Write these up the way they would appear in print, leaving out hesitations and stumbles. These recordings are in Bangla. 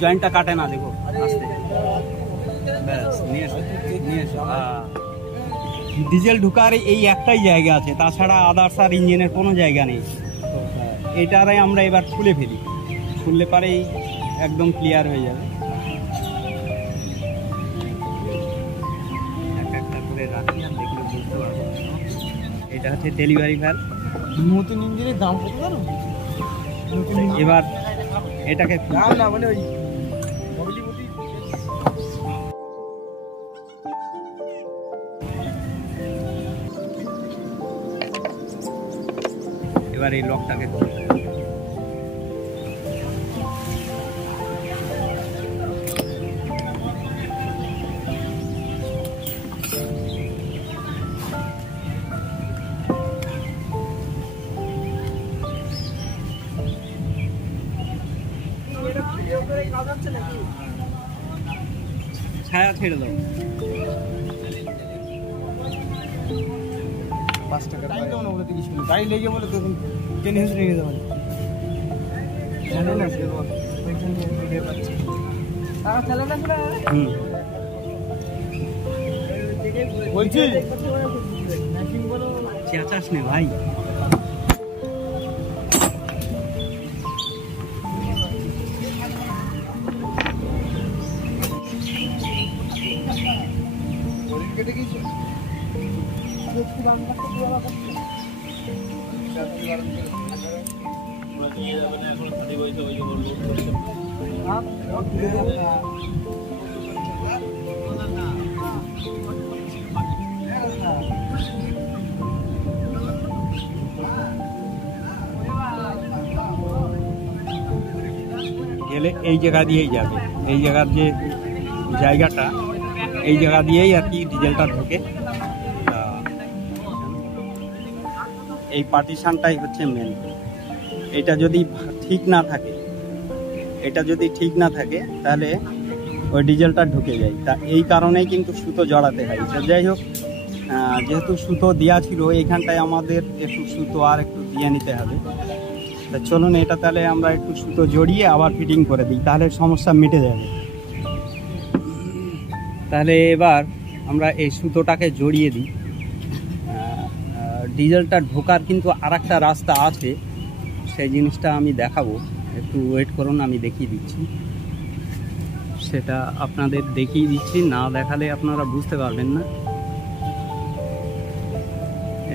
জয়েন্টটা কাটে না, দেখো আস্তে, ব্যাস নিয়ে এসো। ডিজেল ঢুকার এই একটাই জায়গা আছে, তাছাড়া আদার্স আর ইঞ্জিনের কোনো জায়গা নেই। এটারে আমরা এবার খুলে ফেলি, খুললে পারেই একদম ক্লিয়ার হয়ে যাবে। একটা একটা করে রাখি আর দেখলে বুঝতে পারবো। এটা হচ্ছে ডেলিভারি ভ্যালভ। নতুন ইঞ্জিনের দাম কত জানো? এবার এটাকে না মানে ওই এবার এই লকটাকে ছায়া ছেড়ে দাও। 5 টাকা টাইম কেমন বলে 30 মিনিট গাড়ি লেগে বলে তখন টেনে হেসে নিয়ে যাবেন। জানো না সে বল ওইখানে ভিডিও পাচ্ছি তারা চলে না শুনে বলছি ম্যাচিং বলো চেঁচাস নে ভাই। কেটে গেছে গেলে এই জায়গা দিয়েই যাবে, এই জায়গার যে জায়গাটা এই জায়গা দিয়েই আর কি ডিজেলটা ঢোকে। এই পার্টিশনটাই হচ্ছে মেন। এটা যদি ঠিক না থাকে, এটা যদি ঠিক না থাকে তাহলে ওই ডিজেলটা ঢুকে যায়। তা এই কারণেই কিন্তু সুতো জড়াতে হয়। যাই হোক, যেহেতু সুতো দেওয়া ছিল এইখানটায় আমাদের একটু সুতো আর একটু দিয়ে নিতে হবে। তা চলুন এটা তাহলে আমরা একটু সুতো জড়িয়ে আবার ফিটিং করে দিই, তাহলে সমস্যা মিটে যাবে। তাহলে এবার আমরা এই সুতোটাকে জড়িয়ে দিই। ডিজেলটা ঢোকার কিন্তু আরেকটা রাস্তা আছে, সেই জিনিসটা আমি দেখাবো, একটু ওয়েট করুন, আমি দেখিয়ে দিচ্ছি। সেটা আপনাদের দেখিয়ে দিচ্ছি, না দেখালে আপনারা বুঝতে পারবেন না।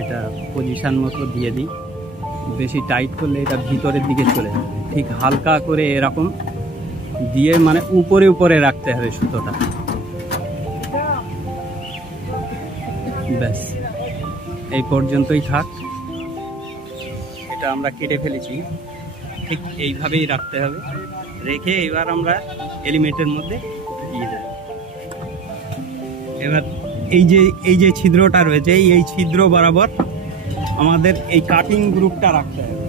এটা পজিশন মতো দিয়ে দিই, বেশি টাইট করলে এটা ভিতরের দিকে চলে যাবে। ঠিক হালকা করে এরকম দিয়ে মানে উপরে উপরে রাখতে হবে সুতোটা, ব্যাস এই পর্যন্তই থাক। এটা আমরা কেটে ফেলেছি, ঠিক এইভাবেই রাখতে হবে। রেখে এবার আমরা এলিমেন্টের মধ্যে দিয়ে দেব। এবার এই যে ছিদ্রটা রয়েছে, এই ছিদ্র বরাবর আমাদের এই কাটিং গ্রুপটা রাখতে হবে।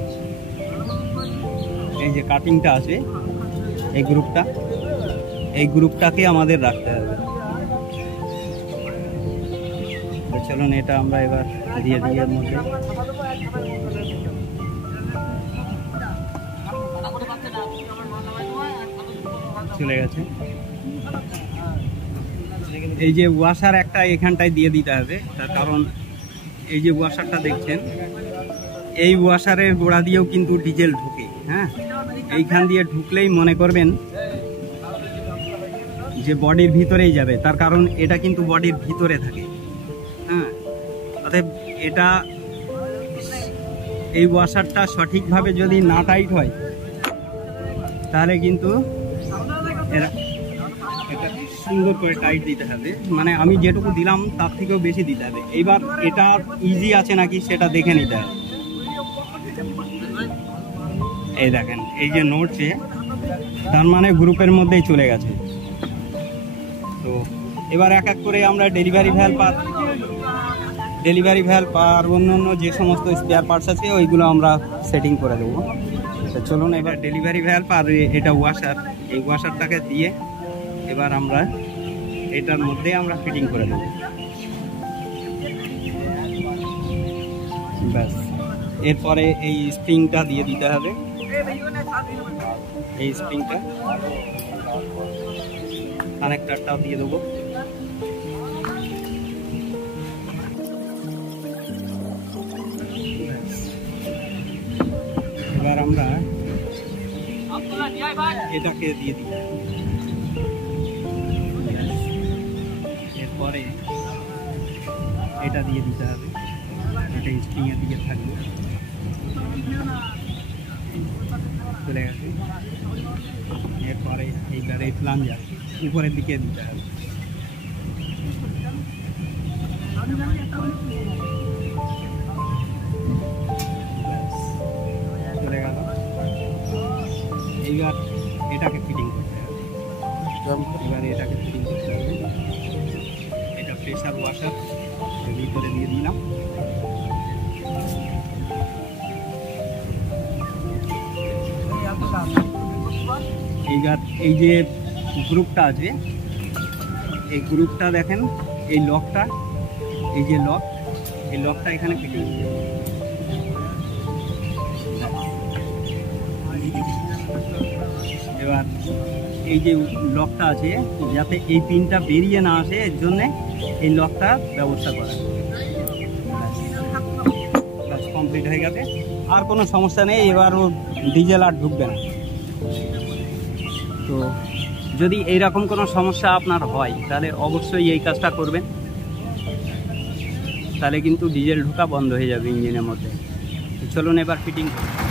এই যে কাটিংটা আছে, এই গ্রুপটাকে আমাদের রাখতে হবে। চলুন এটা আমরা এবার দিয়ে দিই এর মধ্যে। চলে গেছে। এই যে ওয়াশার একটা এখানটায় দিয়ে দিতে হবে, তার কারণ এই যে ওয়াশারটা দেখছেন, এই ওয়াশারের গোড়া দিয়েও কিন্তু ডিজেল ঢুকে। হ্যাঁ, এইখান দিয়ে ঢুকলেই মনে করবেন যে বডির ভিতরেই যাবে, তার কারণ এটা কিন্তু বডির ভিতরে থাকে। হ্যাঁ, অতএব এটা এই ওয়াশারটা সঠিকভাবে যদি না টাইট হয় তাহলে কিন্তু এটা সুন্দর করে টাইট দিতে হবে। মানে আমি যেটুকু দিলাম তার থেকেও বেশি দিতে হবে। এইবার এটা ইজি আছে নাকি সেটা দেখে নিতে হবে। এই দেখেন, এই যে নড়ছে তার মানে গ্রুপের মধ্যেই চলে গেছে। তো এবার এক এক করে আমরা ডেলিভারি ভ্যালভ আর অন্য যে সমস্ত স্পেয়ার পার্টস আছে ওইগুলো আমরা সেটিং করে দেবো। তো চলুন এবার ডেলিভারি ভ্যালভ আর এটা ওয়াশার, এই ওয়াশারটাকে দিয়ে এবার আমরা এটার মধ্যে আমরা ফিটিং করে দেবো। ব্যাস, এরপরে এই স্প্রিংটা দিয়ে দিতে হবে। এই স্প্রিংটা কানেক্টরটাও দিয়ে দেবো। এবার আমরা এটাকে দিয়ে দিই। এরপরে এটা দিয়ে দিতে হবে, এটা স্প্রিংয়ের দিকে থাকবে। চলে গেছে। এরপরে এইবার এই প্লাঞ্জার উপরের দিকে দিতে হবে। চলে গেল। এইবার এটাকে ফিটিং করতে হবে। এবার এটাকে ফিটিং করতে হবে। এটা প্রেসার ওয়াশার ভিতরে দিয়ে দিলাম। এইবার এই যে গ্রুপটা আছে, এই গ্রুপটা দেখেন, এই লকটা, এই যে লক, এই লকটা এখানে ফিটিং। এবার এই যে লকটা আছে, যাতে এই পিনটা বেরিয়ে না আসে, এর জন্যে এই লকটা ব্যবস্থা করা। ব্যাস কমপ্লিট হয়ে গেছে, আর কোনো সমস্যা নেই। এবার ও ডিজেল আর ঢুকবে না। তো যদি এইরকম কোনো সমস্যা আপনার হয়, তাহলে অবশ্যই এই কাজটা করবেন, তাহলে কিন্তু ডিজেল ঢোকা বন্ধ হয়ে যাবে ইঞ্জিনের মধ্যে। চলুন এবার ফিটিং করুন।